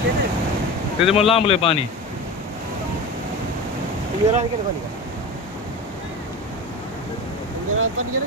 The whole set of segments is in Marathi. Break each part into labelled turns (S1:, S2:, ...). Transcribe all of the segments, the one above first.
S1: त्याच्यामुळे पानी। आहे पाणी पाणी
S2: गेलं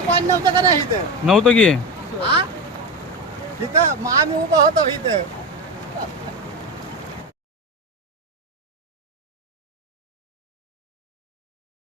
S2: पाणी नव्हतं का नाही इथं?
S1: नव्हतं की.
S2: हा? इथं मग आम्ही उभा होतो इथं.